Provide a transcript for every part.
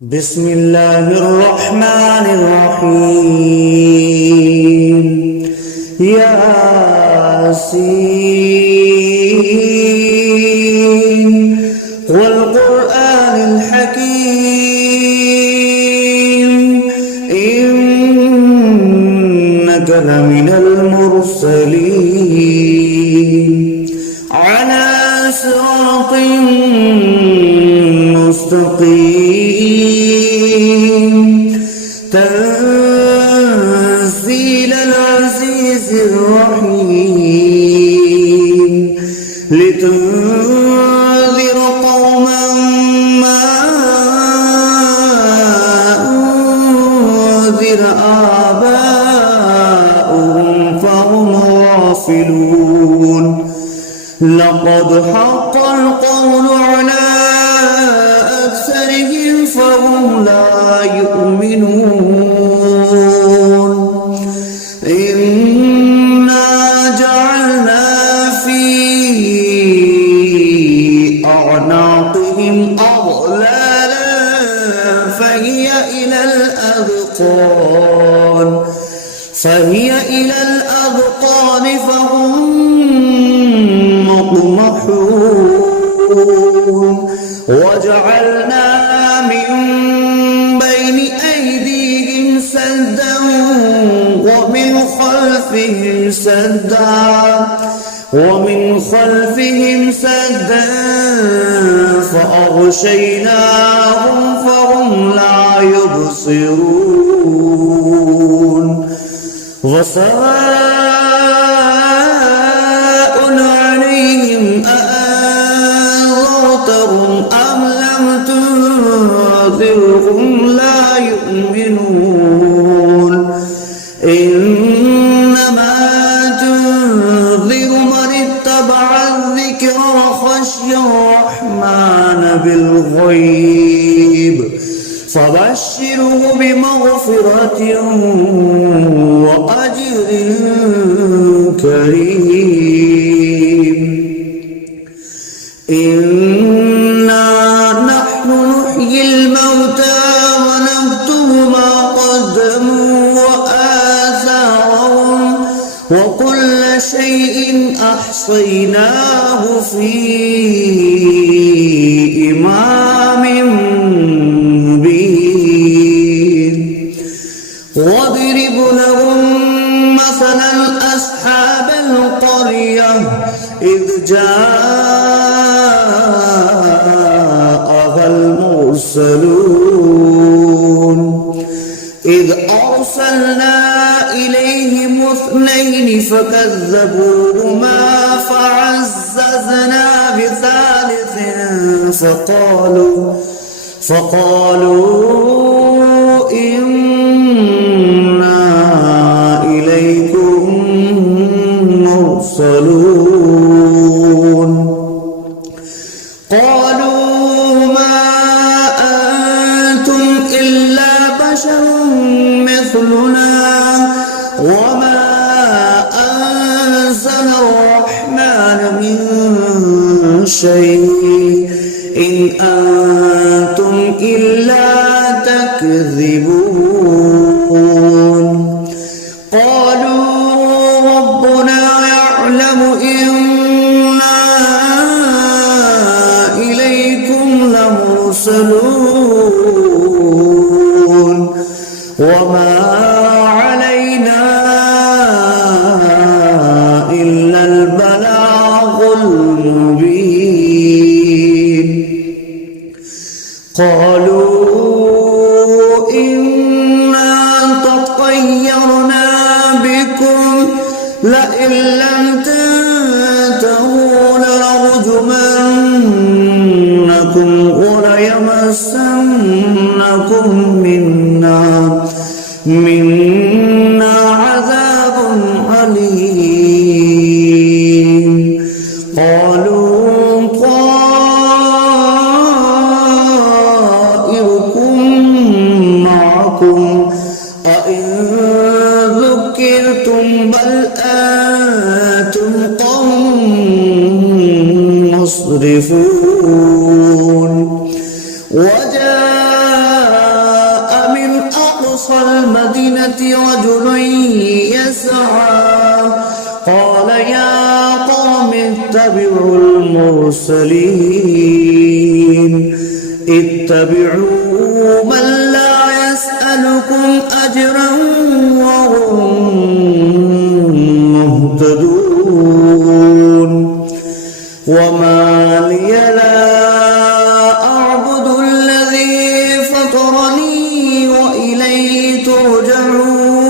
بسم الله الرحمن الرحيم ياسين والقرآن الحكيم إنك لمن المرسلين على صراط مستقيم تنزيل العزيز الرحيم لتنذر قوما ما أنذر آباؤهم فهم غافلون لقد حق القول على أكثرهم فهم لا يؤمنون إنا جعلنا في أعناقهم أغلالا فهي إلى الأذقان فهم مقمحون وجعلنا من بين أيديهم سدا ومن خلفهم سدا فأغشيناهم فهم لا يبصرون وسواء عليهم أأنذرتهم أم لم تنذرهم لا يؤمنون إنما تنذر من اتبع الذكر وخشي الرحمن بالغيب فبشره بمغفرة وأجر كريم إنا نحن نحيي الموتى ونكتب ما قدموا وآثارهم وكل شيء أحصيناه في إمام مبين واضرب لهم مثلا أصحاب القرية إذ جاءها المرسلون إذ أرسلنا إليهم اثنين فكذبوهما فعززنا بثالث فقالوا إنا إليكم مرسلون قالوا ما أنتم إلا بشر مثلنا وما أنزل الرحمن من شيء إن أنتم إلا تكذبون قالوا ربنا يعلم إنا إليكم لمرسلون وما علينا إلا البلاغ المبين قالوا إنا تطيرنا بكم لئن لم تنتهوا لنرجمنكم وليمسنكم منا عذاب أليم قالوا طائركم معكم أئن ذكرتم بل أنتم قوم مسرفون وجاء أقصى المدينة رجل يسعى قال يا قوم اتبعوا المرسلين اتبعوا من لا يسألكم أجرا وهم مهتدون وما لي لا أعبد الذي فطرني وإليه ترجعون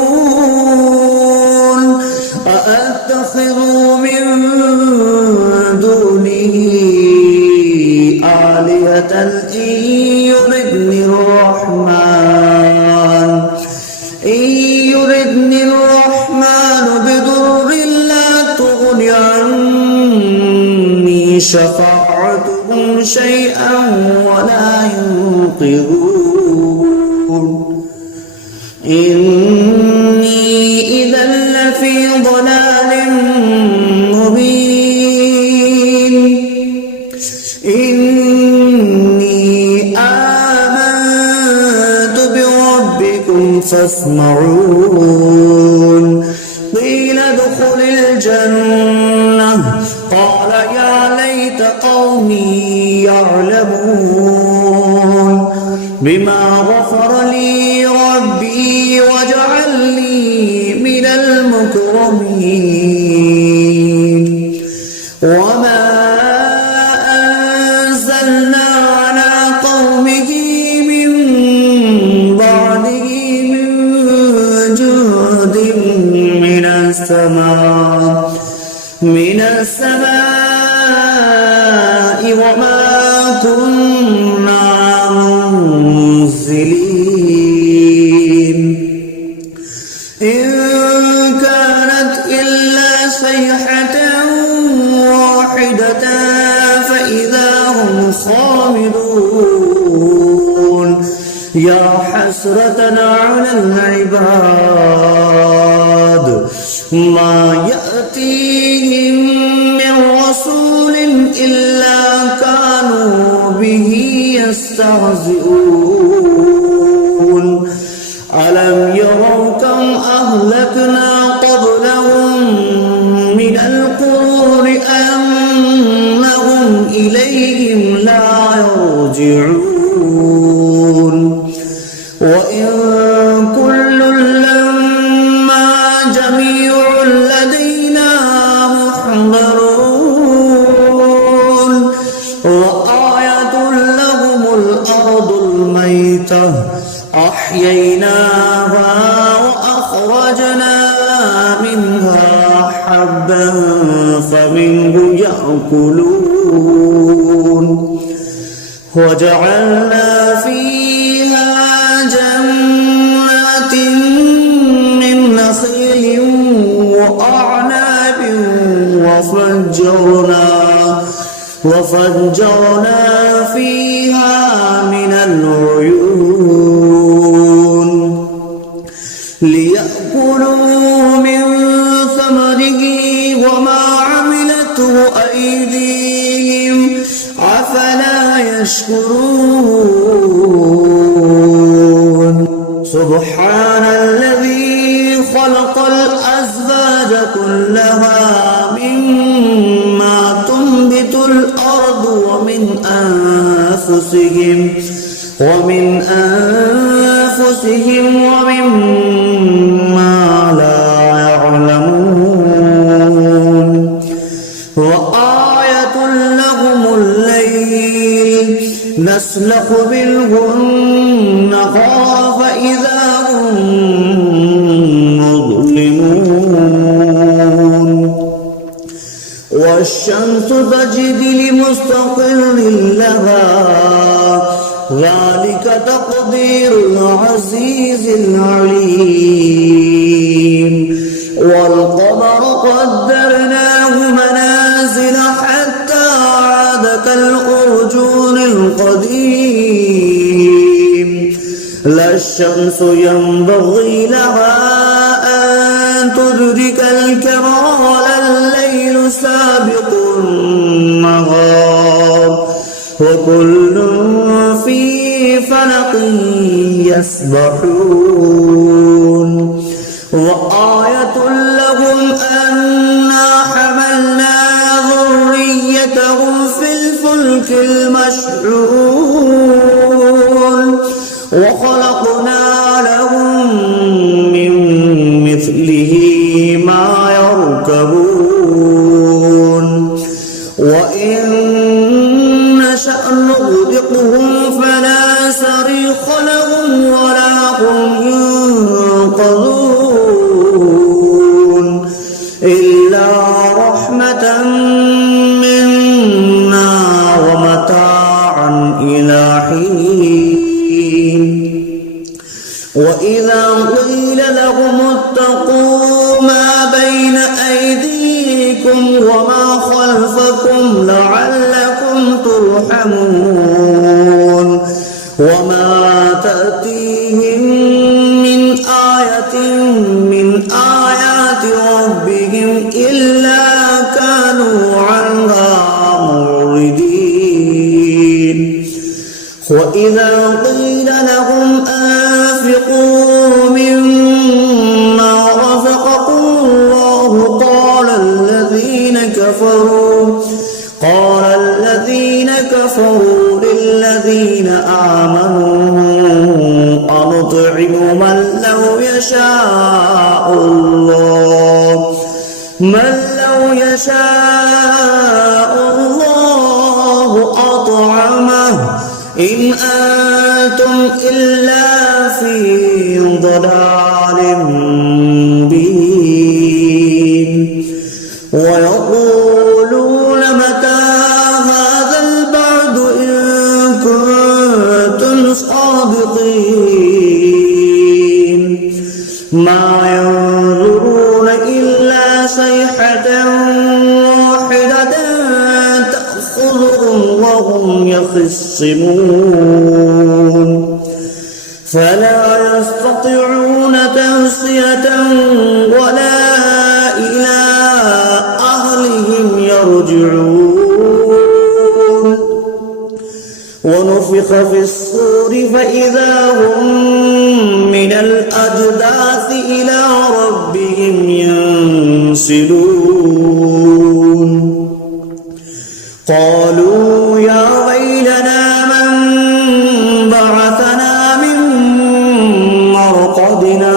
أأتخذ من دونه آلهة إن يردني الرحمن بضر لا تغن عني شفاعتهم شيئا ولا ينقذون إني إذا لفي ضلال مبين إني آمنت بربكم فاسمعون قيل ادخل الجنة قال يا ليت قومي يعلمون بما غفر لي ربي وجعلني من المكرمين وما أنزلنا على قومه من بعده من جند من السماء وما كنا منزلين إن كانت إلا صيحة واحدة فإذا هم خامدون يا حسرة على العباد ما يأتيهم من رسول إلا كانوا به يستهزئون ألم يروا كم أهلكنا قبلهم من القرون أنهم إليهم لا يرجعون وإن كل لما جميع لدينا محضرون وآية لهم الأرض الميتة أحييناها وأخرجنا منها حبا فمنه يأكلون وجعلنا فيها جنات من نخيل وأعناب وفجرنا فيها من العيون ليأكلوا من ثمره وما عملته أيديهم أفلا يشكرون سبحان الذي خلق الأزواج كلها مما تنبت الأرض ومن أنفسهم ومما لا يعلمون وآية لهم الليل نسلخ منه النهار فإذا هم مظلمون والشمس تجري لمستقر لها ذلك تقدير العزيز العليم والقمر قدرناه منازل حتى عاد كالأرجون القديم لا الشمس ينبغي لها أن تدرك الكمال الليل سابق النهار وكل في فلق يسبحون وخلقنا لهم من مثله ما يركبون وإن نشأ نغرقهم فلا صريخ لهم ولا هم ينقذون إلا رحمة منا ومتاعا إلى حين وإذا قيل لهم اتقوا ما بين أيديكم وما خلفكم لعلكم ترحمون وما تأتيهم من آية من آيات ربهم إلا كانوا عنها معرضين وإذا قيل لهم أنفقوا مما رزقكم الله قال الذين كفروا للذين آمنوا أنطعم من لو يشاء الله أطعمه إن أنتم إلا في ضلال مبين ويقولون متى هذا البعد إن كنتم صادقين ما ينظرون إلا صيحة واحدة تأخذهم وهم يخصمون فلا يستطيعون توصية ولا إلى أهلهم يرجعون ونفخ في الصور فإذا هم من الأجداث إلى ربهم ينسلون قالوا يا ويلنا من بعثنا من مرقدنا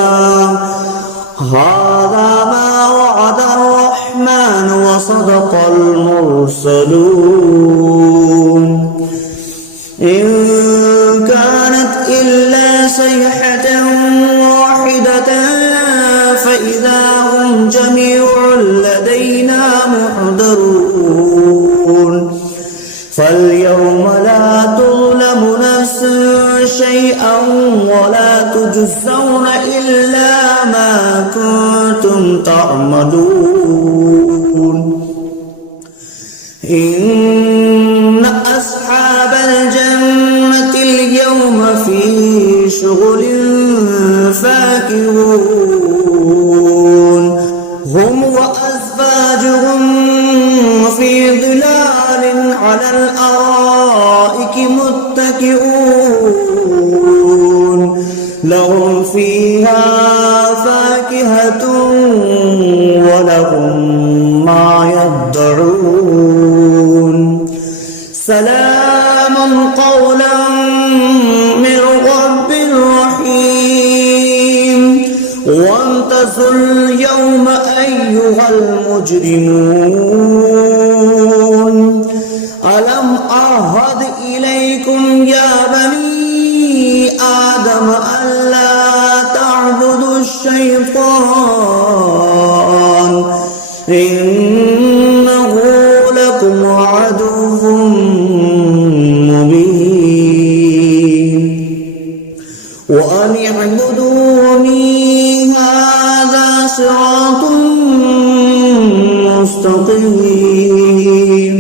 هذا ما وعد الرحمن وصدق المرسلون إن كانت إلا صيحة واحدة فإذا هم جميع لدينا محضرون فاليوم لا تظلم نفس شيئا ولا تجزون إلا ما كنتم تعملون إن أصحاب الجنة اليوم في شغل فاكهون هم وأزواجهم في ظلال على الأرائك متكئون لهم فيها فاكهة ولهم ما يدعون سلام قولا من رب رحيم وامتازوا اليوم أيها المجرمون ألم أعهد إليكم يا بني آدم ألا تعبدوا الشيطان إنه لكم عدو مبين وأن اعبدوني هذا صراط مستقيم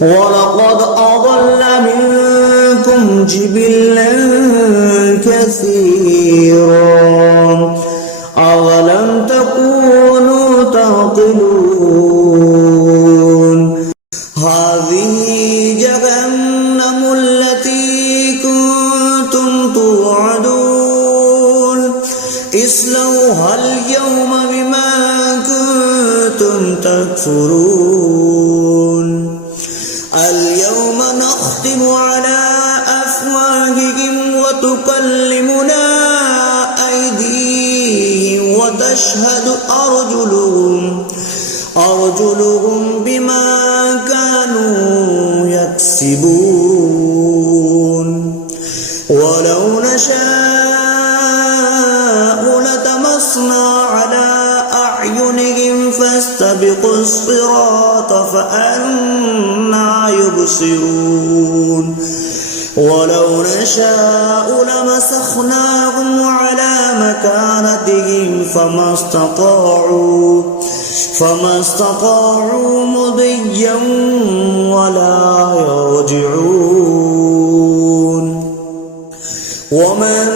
ولقد أضل منكم جبلا كثيرا أولم تكونوا تعقلون هذه جهنم التي كنتم توعدون اصلوها اليوم بما كنتم تكفرون اليوم نختم على أفواههم تكلمنا أيديهم وتشهد أرجلهم بما كانوا يكسبون ولو نشاء لطمسنا على أعينهم فاستبقوا الصراط فأنى يبصرون ولو نشاء لمسخناهم على مكانتهم فما استطاعوا مضيا ولا يرجعون ومن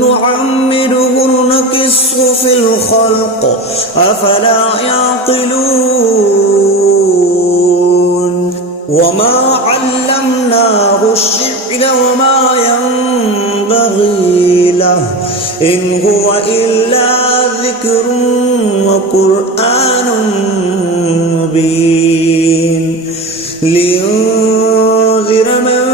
نعمره نكسه في الخلق أفلا يعقلون وما علمناه الشعر وما ينبغي له إن هو إلا ذكر وقرآن مبين لينذر من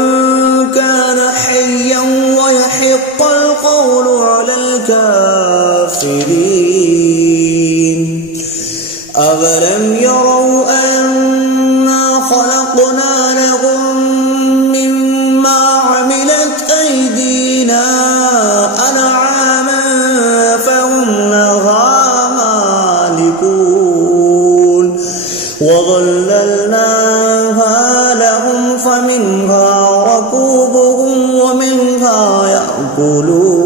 كان حيا ويحق القول على الكافرين أولم يروا أنا خلقنا لهم مما عملت أيدينا أنعاما فهم لها مالكون وظللناها لهم فمنها ركوبهم ومنها يأكلون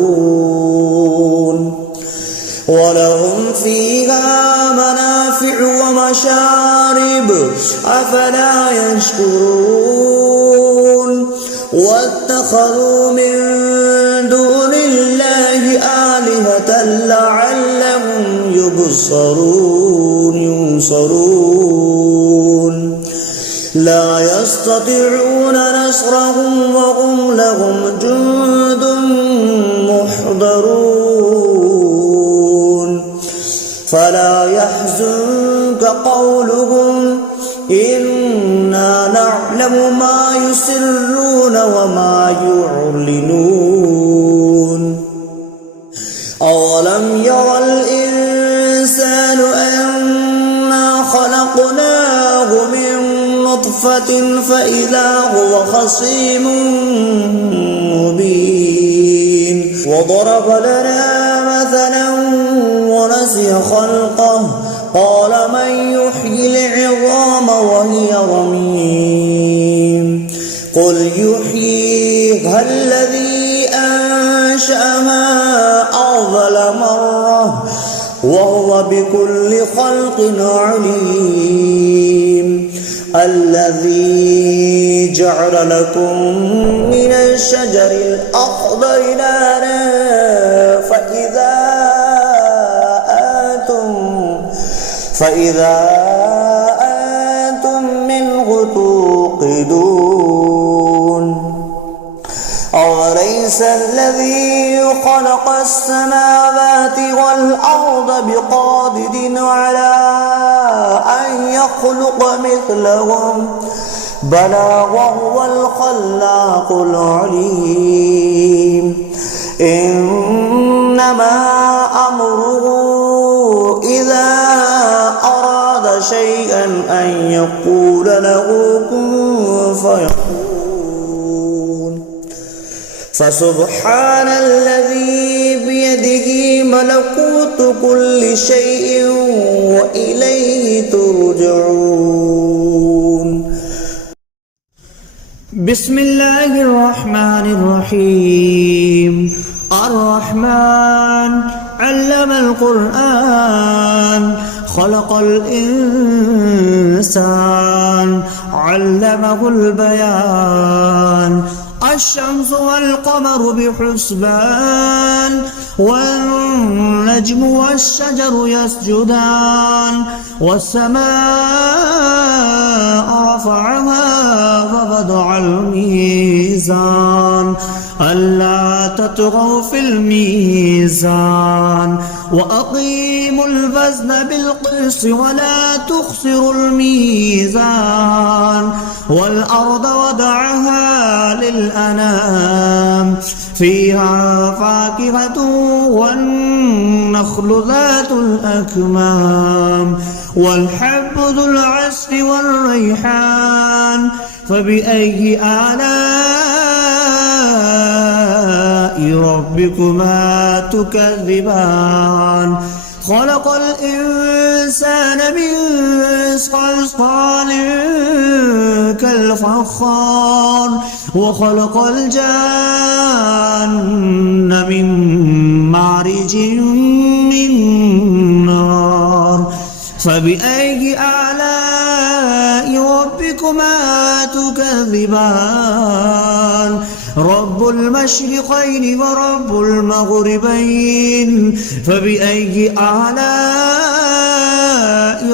ولهم فيها منافع ومشارب أفلا يشكرون واتخذوا من دون الله آلهة لعلهم ينصرون لا يستطيعون نصرهم وهم لهم جند محضرون فلا يحزنك قولهم إنا نعلم ما يسرون وما يعلنون أولم ير الإنسان أنا خلقناه من نطفة فإذا هو خصيم مبين وضرب لنا مثلا ونسي خلقه قال من يحيي العظام وهي رميم قل يحييها الذي أنشأها أول مرة وهو بكل خلق عليم الذي جعل لكم من الشجر الأخضر نارا فإذا أنتم منه توقدون أوليس الذي خلق السماوات والأرض بقادر على أن يخلق مثلهم بلى وهو الخلاق العليم إنما أمره إذا أراد شيئا أن يقول له كن فيكون فسبحان الذي بيده ملكوت كل شيء وإليه ترجعون بسم الله الرحمن الرحيم الرحمن علم القرآن خلق الإنسان علمه البيان الشمس والقمر بحسبان والنجم والشجر يسجدان والسماء رفعها فوضع الميزان ألا تطغوا في الميزان وأقيموا الوزن بالقسط ولا تخسروا الميزان والأرض وضعها للأنام فيها فاكهة والنخل ذات الأكمام والحب ذو العصف والريحان فبأي آلاء ربكما تكذبان خلق الإنسان من صلصال كالفخار وخلق الجان من مارج من نار فبأي آلاء ربكما تكذبان رب المشرقين ورب المغربين فبأي آلاء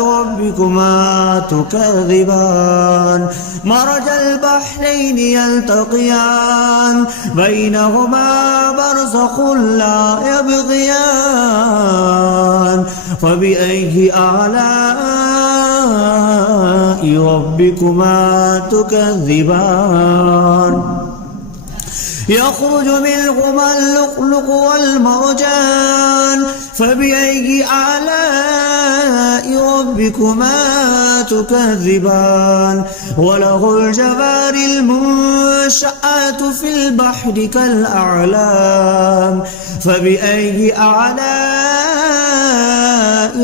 ربكما تكذبان مرج البحرين يلتقيان بينهما برزخ لا يبغيان فبأي آلاء ربكما تكذبان يخرج منهما اللؤلؤ والمرجان فبأي آلاء ربكما تكذبان وله الجوار المنشآت في البحر كالأعلام فبأي آلاء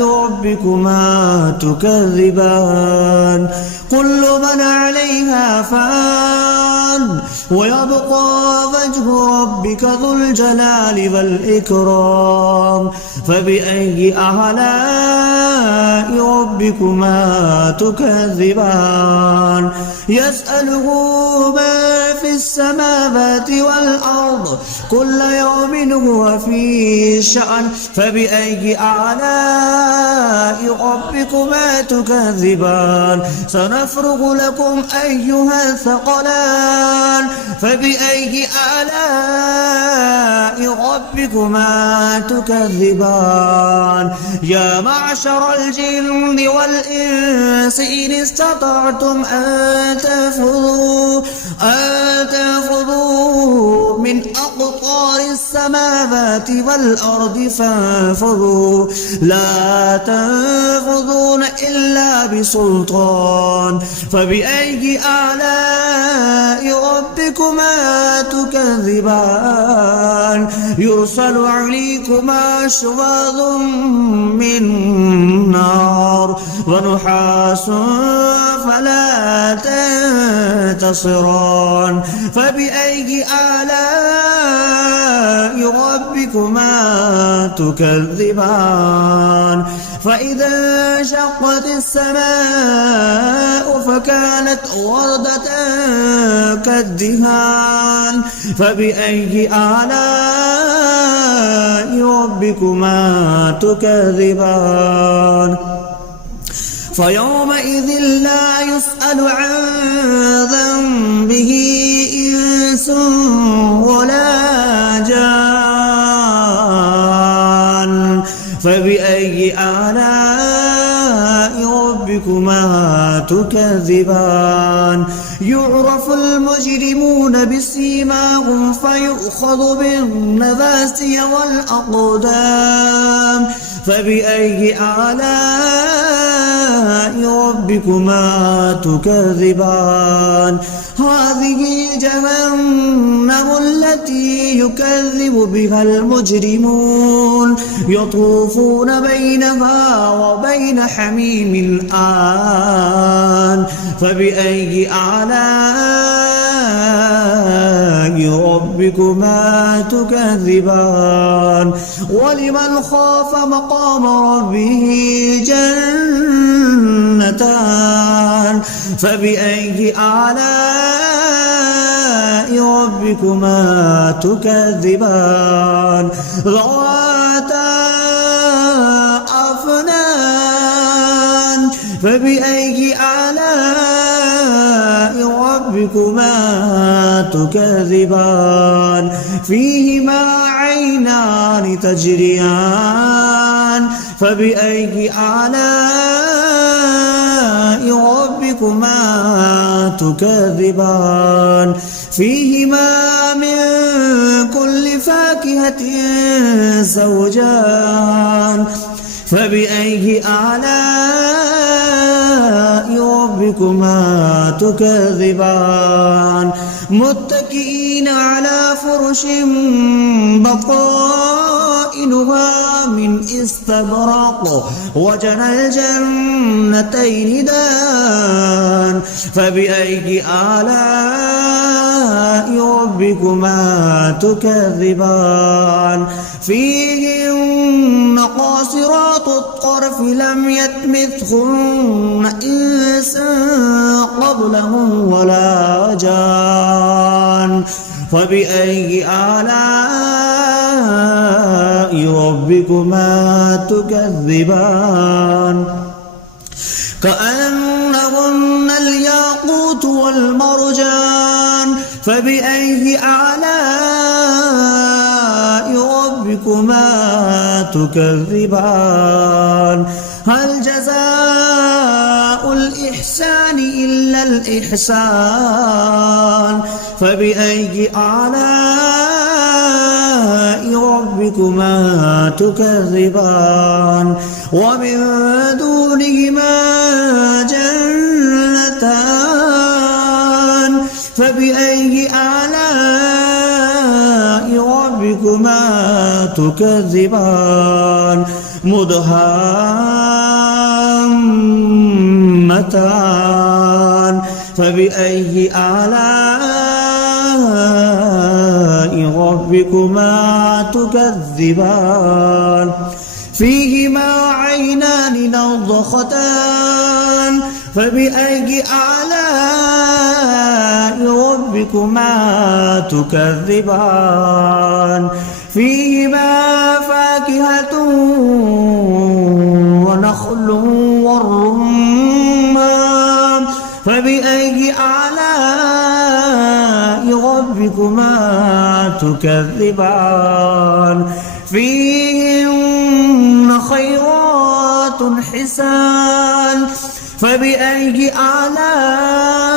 ربكما تكذبان كل من عليها فان ويبقى وجه ربك ذو الجلال والإكرام فبأي آلاء ربكما تكذبان يسأله ما في السماوات والأرض كل يوم هو في شأن فبأي آلاء ربكما تكذبان سنفرغ لكم أيها الثقلان فبأي آلاء ربكما تكذبان يا معشر الجن والإنس إن استطعتم أن تنفذوا من أقطار السماوات والأرض فانفذوا لا تنفذون إلا بسلطان فبأي آلاء ربكما تكذبان يرسل عليكما شواظ من نار ونحاس فلا تنتصران فبأي آلاء ربكما تكذبان فإذا انشقت السماء فكانت وردة كالدهان فبأي آلاء ربكما تكذبان فيومئذ لا يسأل عن ذنبه إنس ولا جان فبأي آلاء ربكما تكذبان يعرف المجرمون بسيماهم فيؤخذ بالنواسي والأقدام فبأي آلاء ربكما تكذبان هذه جهنم التي يكذب بها المجرمون يطوفون بينها وبين حميم آن فبأي آلاء ربكما تكذبان ولمن خاف مقام ربه جنتان فبأي آلاء ربكما تكذبان ذواتا أفنان فبأي آلاء ربكما تكذبان فيهما عينان تجريان فبأي آلاء ربكما تكذبان فيهما من كل فاكهة زوجان فبأي آلاء ربكما تكذبان متكئين على فرش بطائنها من استبرق وجنى الجنتين دان فبأي آلاء ربكما تكذبان فيهن قاصرات الطرف لم يطمثهن إنس قبلهم ولا جان فبأي آلاء ربكما تكذبان كأنهن الياقوت والمرجان فبأي آلاء ربكما تكذبان هل جزاء الإحسان إلا الإحسان فبأي آلاء ربكما تكذبان ومن دونهما جنتان فبأي آلاء ربكما تكذبان مدهامتان فبأي آلاء ربكما تكذبان فيهما عينان نضختان فبأي آلاء ربكما تكذبان فيهما فاكهة ونخل والرمان فبأي آلاء ربكما تكذبان فيهن خيرات حسان فبأي آلاء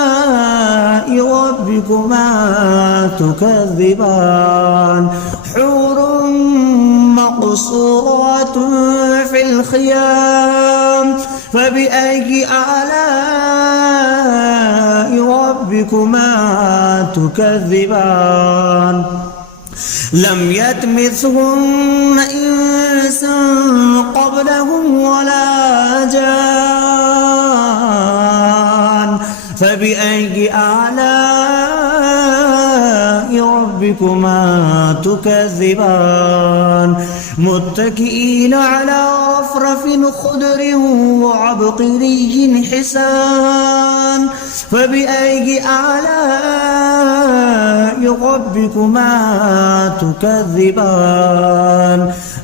ربكما تكذبان حور مقصورات في الخيام فبأي آلاء ربكما تكذبان لم يطمثهن إنس قبلهم ولا جان فبأي آلاء ربكما تكذبان متكئين على رفرف خضر وعبقري حسان فبأي آلاء ربكما تكذبان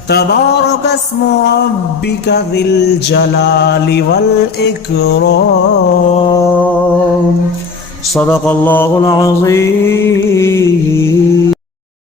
تبارك اسم ربك ذي الجلال والإكرام صدق الله العظيم.